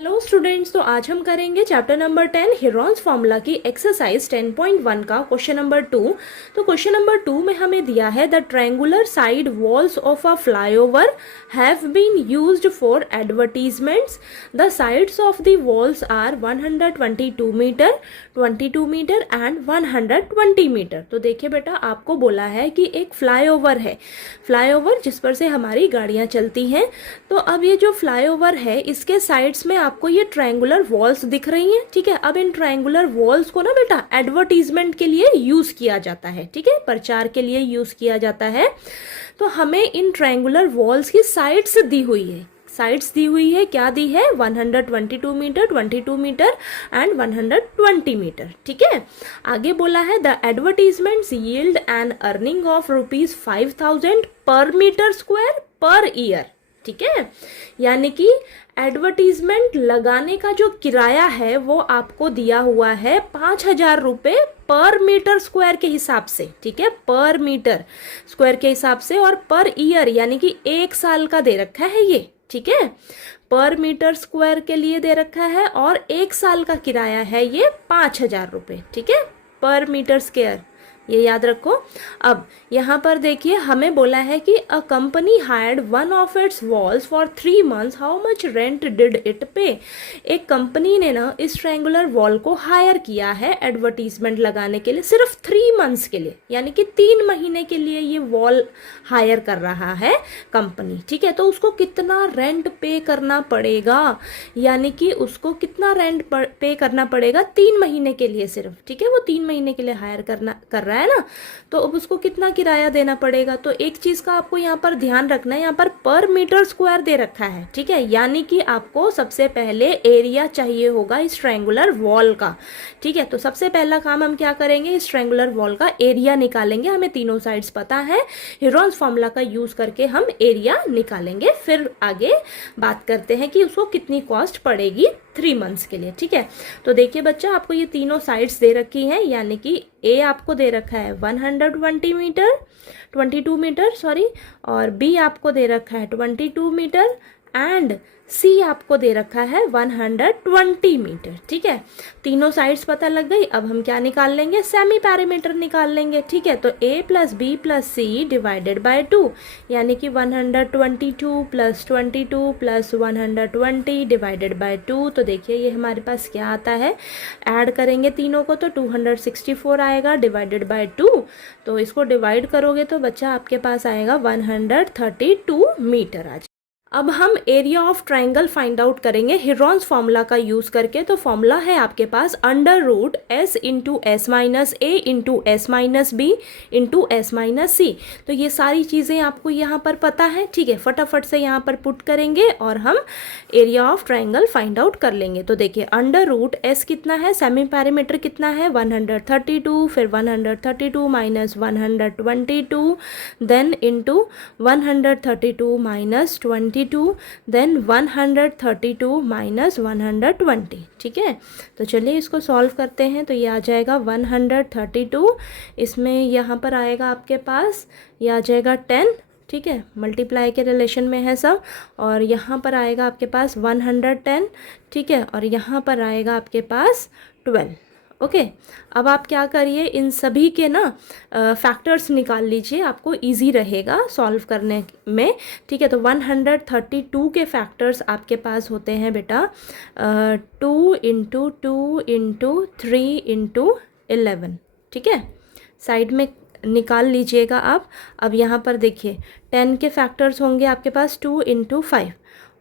Hello students, तो आज हम करेंगे चैप्टर नंबर 10 हेरॉन्स फार्मूला की एक्सरसाइज 10.1 का क्वेश्चन नंबर 2। तो क्वेश्चन नंबर 2 में हमें दिया है the triangular side walls of a flyover have been used for advertisements. The sides of the walls are 122 metre, 22 metre and 120 metre. तो देखिए बेटा, आपको बोला है कि एक फ्लाईओवर है, फ्लाईओवर जिस पर से हमारी गाड़ियां चलती हैं। तो अब ये जो फ्लाईओवर है इसके साइड्स में आपको ये ट्रायंगुलर वॉल्स दिख रही हैं। ठीक है, अब इन ट्रायंगुलर वॉल्स को ना बेटा एडवर्टीजमेंट के लिए यूज किया जाता है। ठीक है, प्रचार के लिए यूज किया जाता है। तो हमें इन ट्रायंगुलर वॉल्स की साइड्स दी हुई है। साइड्स दी हुई है, क्या दी है? 122 मीटर, 22 मीटर एंड 120 मीटर। ठीक है, आगे बोला है the advertisements yield an earning of ₹5,000 per metre square per year. ठीक है, यानी कि एडवर्टीजमेंट लगाने का जो किराया है वो आपको दिया हुआ है 5,000 रुपये पर मीटर स्क्वायर के हिसाब से। ठीक है, पर मीटर स्क्वायर के हिसाब से, और पर ईयर यानी कि 1 साल का दे रखा है ये। ठीक है, पर मीटर स्क्वायर के लिए दे रखा है और 1 साल का किराया है ये 5,000 रुपये। ठीक है, पर मीटर स्क्वायर, ये याद रखो। अब यहाँ पर देखिए, हमें बोला है कि a company hired one of its walls for 3 months, how much rent did it पे। एक कंपनी ने ना इस ट्रायंगुलर वॉल को हायर किया है एडवर्टीजमेंट लगाने के लिए, सिर्फ 3 मंथ्स के लिए, यानी कि 3 महीने के लिए ये वॉल हायर कर रहा है कंपनी। ठीक है, तो उसको कितना रेंट पे करना पड़ेगा, यानी कि उसको कितना रेंट पे करना पड़ेगा 3 महीने के लिए सिर्फ। ठीक है, वो 3 महीने के लिए हायर कर रहा है ना, तो अब उसको कितना किराया देना पड़ेगा। तो एक चीज का आपको यहाँ पर ध्यान रखना है, यहाँ पर मीटर स्क्वायर दे रखा है। ठीक है, यानी कि आपको सबसे पहले एरिया चाहिए होगा इस ट्रायंगुलर वॉल का। ठीक है, तो सबसे पहला काम हम क्या करेंगे, इस ट्रायंगुलर वॉल का एरिया निकालेंगे। हमें तीनों साइड्स पता है, हेरॉन्स फार्मूला का यूज करके हम एरिया निकालेंगे, फिर आगे बात करते हैं कि उसको कितनी कॉस्ट पड़ेगी 3 मंथ्स के लिए। ठीक है, तो देखिए बच्चा, आपको ये तीनों साइड्स दे रखी हैं, यानी कि ए आपको दे रखा है 120 मीटर, 22 मीटर सॉरी, और बी आपको दे रखा है 22 मीटर एंड सी आपको दे रखा है 120 मीटर। ठीक है, तीनों साइड्स पता लग गई। अब हम क्या निकाल लेंगे, सेमी पैरामीटर निकाल लेंगे। ठीक है, तो a plus B plus C divided by 2, यानी कि 122 प्लस 22 प्लस 120 डिवाइडेड बाय 2। तो देखिए ये हमारे पास क्या आता है, ऐड करेंगे तीनों को तो 264 आएगा डिवाइडेड बाय 2। तो इसको डिवाइड करोगे तो बच्चा आपके पास आएगा 132 मीटर आ। अब हम area of triangle find out करेंगे हेरॉन्स फार्मूला का यूज करके। तो फॉर्मूला है आपके पास under root S into S minus A into S minus B into S minus C. तो ये सारी चीज़ें आपको यहाँ पर पता है। ठीक है, फटाफट से यहाँ पर पुट करेंगे और हम area of triangle find out कर लेंगे। तो देखिए अंडर रूट एस कितना है, सेमी पैरामीटर कितना है 132, फिर 132 minus 122, then into 132 minus 22, then 132 minus 120। ठीक है, तो चलिए इसको सॉल्व करते हैं। तो ये आ जाएगा 132, इसमें यहाँ पर आएगा आपके पास, ये आ जाएगा 10। ठीक है, मल्टीप्लाई के रिलेशन में है सब, और यहाँ पर आएगा आपके पास 110। ठीक है, और यहाँ पर आएगा आपके पास 12। ओके, अब आप क्या करिए, इन सभी के ना फैक्टर्स निकाल लीजिए, आपको इजी रहेगा सॉल्व करने में। ठीक है, तो 132 के फैक्टर्स आपके पास होते हैं बेटा 2 इंटू 2 इंटू 3 इंटू 11। ठीक है, साइड में निकाल लीजिएगा आप। अब यहाँ पर देखिए 10 के फैक्टर्स होंगे आपके पास 2 इंटू 5,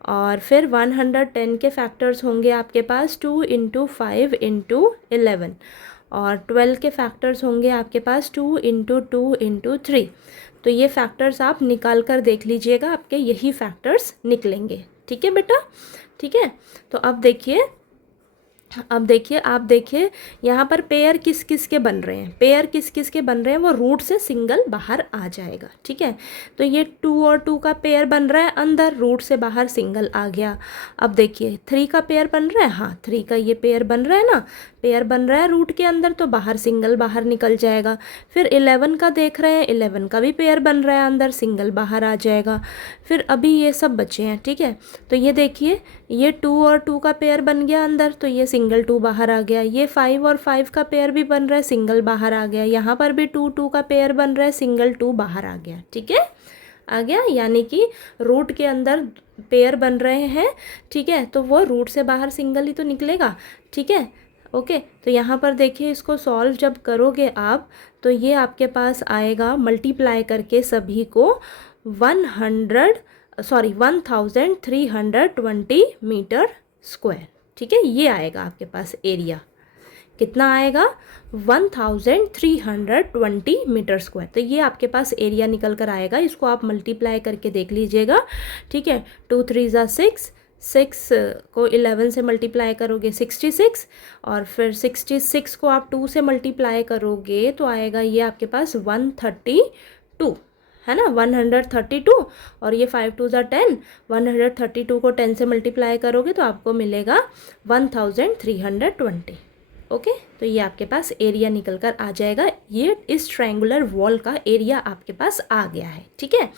और फिर 110 के फैक्टर्स होंगे आपके पास 2 इंटू 5 इंटू 11, और 12 के फैक्टर्स होंगे आपके पास 2 इंटू 2 इंटू 3। तो ये फैक्टर्स आप निकाल कर देख लीजिएगा, आपके यही फैक्टर्स निकलेंगे। ठीक है बेटा, ठीक है। तो अब देखिए अब देखिए, आप देखिए यहाँ पर पेयर किस किस के बन रहे हैं, पेयर किस किस के बन रहे हैं, वो रूट से सिंगल बाहर आ जाएगा। ठीक है, तो ये 2 और 2 का पेयर बन रहा है अंदर, रूट से बाहर सिंगल आ गया। अब देखिए 3 का पेयर बन रहा है, हाँ 3 का ये पेयर बन रहा है ना, पेयर बन रहा है रूट के अंदर, तो बाहर सिंगल बाहर निकल जाएगा। फिर 11 का देख रहे हैं, 11 का भी पेयर बन रहा है अंदर, सिंगल बाहर आ जाएगा। फिर अभी ये सब बचे हैं। ठीक है, तो ये देखिए ये 2 और 2 का पेयर बन गया अंदर, तो ये सिंगल 2 बाहर आ गया। ये 5 और 5 का पेयर भी बन रहा है, सिंगल बाहर आ गया। यहाँ पर भी 2 2 का पेयर बन रहा है, सिंगल 2 बाहर आ गया। ठीक है, आ गया, यानी कि रूट के अंदर पेयर बन रहे हैं। ठीक है, तो वो रूट से बाहर सिंगल ही तो निकलेगा। ठीक है, ओके। तो यहाँ पर देखिए इसको सॉल्व जब करोगे आप, तो ये आपके पास आएगा मल्टीप्लाई करके सभी को 1320 मीटर स्क्वायर। ठीक है, ये आएगा आपके पास एरिया, कितना आएगा 1320 मीटर स्क्वायर। तो ये आपके पास एरिया निकल कर आएगा, इसको आप मल्टीप्लाई करके देख लीजिएगा। ठीक है, 2 3 ज़ा 6, 6 को 11 से मल्टीप्लाई करोगे 66, और फिर 66 को आप 2 से मल्टीप्लाई करोगे तो आएगा ये आपके पास 132, है ना, 132। और ये 5 2 ज़ा 10, 132 को 10 से मल्टीप्लाई करोगे तो आपको मिलेगा 1320। ओके, तो ये आपके पास एरिया निकल कर आ जाएगा। ये इस ट्रायंगुलर वॉल का एरिया आपके पास आ गया है। ठीक है,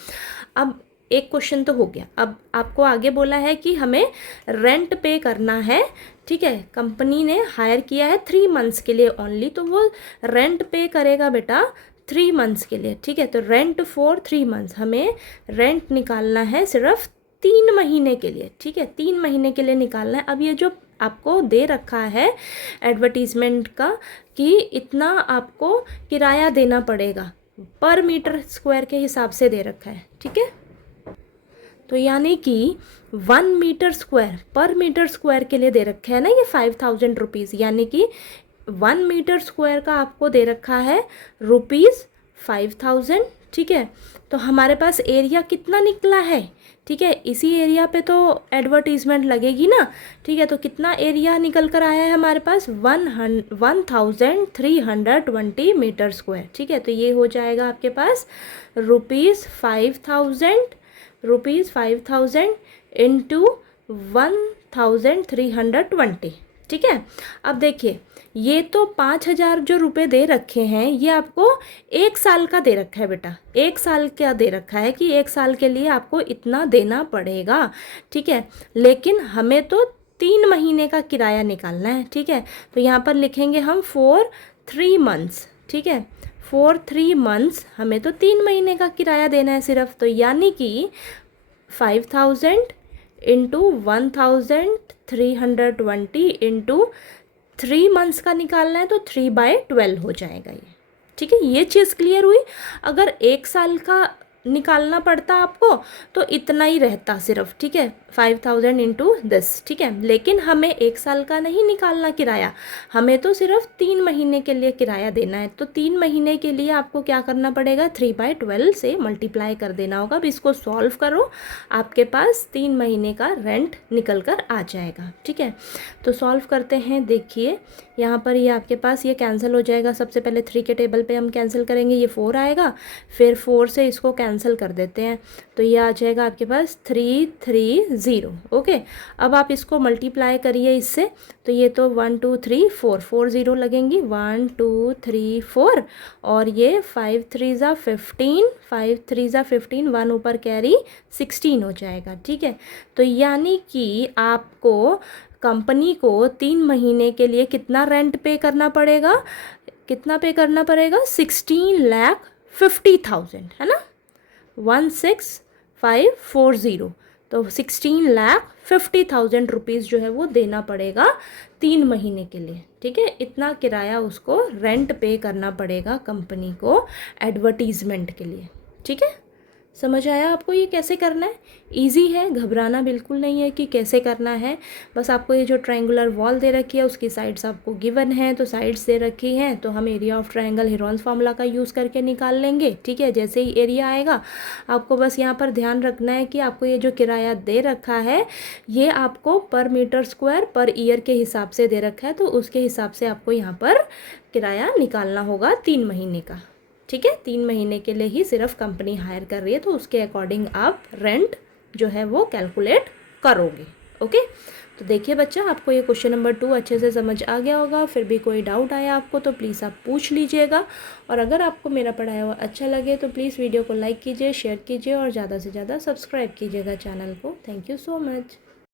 अब एक क्वेश्चन तो हो गया। अब आपको आगे बोला है कि हमें रेंट पे करना है। ठीक है, कंपनी ने हायर किया है 3 मंथ्स के लिए ओनली, तो वो रेंट पे करेगा बेटा 3 मंथ्स के लिए। ठीक है, तो रेंट फॉर 3 मंथ्स, हमें रेंट निकालना है सिर्फ 3 महीने के लिए। ठीक है, 3 महीने के लिए निकालना है। अब ये जो आपको दे रखा है एडवर्टीजमेंट का कि इतना आपको किराया देना पड़ेगा, पर मीटर स्क्वायर के हिसाब से दे रखा है। ठीक है, तो यानी कि 1 मीटर स्क्वायर पर मीटर स्क्वायर के लिए दे रखा है ना ये 5000 रुपीज़, यानी कि 1 मीटर स्क्वायर का आपको दे रखा है ₹5000। ठीक है, तो हमारे पास एरिया कितना निकला है। ठीक है, इसी एरिया पे तो एडवर्टीजमेंट लगेगी ना। ठीक है, तो कितना एरिया निकल कर आया है हमारे पास 1320 मीटर स्क्वायर। ठीक है, तो ये हो जाएगा आपके पास ₹5000 इंटू 1320। ठीक है, अब देखिए ये तो 5000 जो रुपए दे रखे हैं, ये आपको 1 साल का दे रखा है बेटा। 1 साल का दे रखा है कि 1 साल के लिए आपको इतना देना पड़ेगा। ठीक है, लेकिन हमें तो 3 महीने का किराया निकालना है। ठीक है, तो यहाँ पर लिखेंगे हम फॉर 3 मंथ्स। ठीक है, फॉर 3 मंथ्स हमें तो 3 महीने का किराया देना है सिर्फ, तो यानी कि 5000 इंटू 1320 इंटू 3 मंथ्स का निकालना है, तो 3/12 हो जाएगा ये। ठीक है, ये चीज़ क्लियर हुई। अगर 1 साल का निकालना पड़ता आपको तो इतना ही रहता सिर्फ। ठीक है, 5000 इंटू 10। ठीक है, लेकिन हमें 1 साल का नहीं निकालना किराया, हमें तो सिर्फ 3 महीने के लिए किराया देना है। तो 3 महीने के लिए आपको क्या करना पड़ेगा, 3/12 से मल्टीप्लाई कर देना होगा। अब इसको सॉल्व करो, आपके पास 3 महीने का रेंट निकल कर आ जाएगा। ठीक है, तो सॉल्व करते हैं। देखिए यहाँ पर ये आपके पास ये कैंसिल हो जाएगा। सबसे पहले 3 के टेबल पे हम कैंसिल करेंगे, ये 4 आएगा, फिर 4 से इसको कैंसिल कर देते हैं, तो ये आ जाएगा आपके पास 330। ओके, अब आप इसको मल्टीप्लाई करिए इससे, तो ये तो 1 2 3 4 0 लगेंगी, 1 2 3 4, और ये 5 3 ज़ा 15, 5 3 ज़ा 15, 1 ऊपर कैरी 16 हो जाएगा। ठीक है, तो यानी कि आपको कंपनी को 3 महीने के लिए कितना रेंट पे करना पड़ेगा, कितना पे करना पड़ेगा, 16,50,000, है ना, 16540, तो 16,50,000 रुपीज़ जो है वो देना पड़ेगा 3 महीने के लिए। ठीक है, इतना किराया उसको रेंट पे करना पड़ेगा कंपनी को एडवर्टीज़मेंट के लिए। ठीक है, समझ आया आपको ये कैसे करना है? इजी है, घबराना बिल्कुल नहीं है कि कैसे करना है। बस आपको ये जो ट्रायंगुलर वॉल दे रखी है उसकी साइड्स आपको गिवन है, तो साइड्स दे रखी हैं तो हम area of triangle Heron's formula का यूज़ करके निकाल लेंगे। ठीक है, जैसे ही एरिया आएगा आपको बस यहाँ पर ध्यान रखना है कि आपको ये जो किराया दे रखा है ये आपको पर मीटर स्क्वायर पर ईयर के हिसाब से दे रखा है, तो उसके हिसाब से आपको यहाँ पर किराया निकालना होगा 3 महीने का। ठीक है, 3 महीने के लिए ही सिर्फ कंपनी हायर कर रही है, तो उसके अकॉर्डिंग आप रेंट जो है वो कैलकुलेट करोगे। ओके, तो देखिए बच्चा, आपको ये क्वेश्चन नंबर 2 अच्छे से समझ आ गया होगा। फिर भी कोई डाउट आया आपको तो प्लीज़ आप पूछ लीजिएगा, और अगर आपको मेरा पढ़ाया हुआ अच्छा लगे तो प्लीज़ वीडियो को लाइक कीजिए, शेयर कीजिए और ज़्यादा से ज़्यादा सब्सक्राइब कीजिएगा चैनल को। Thank you so much.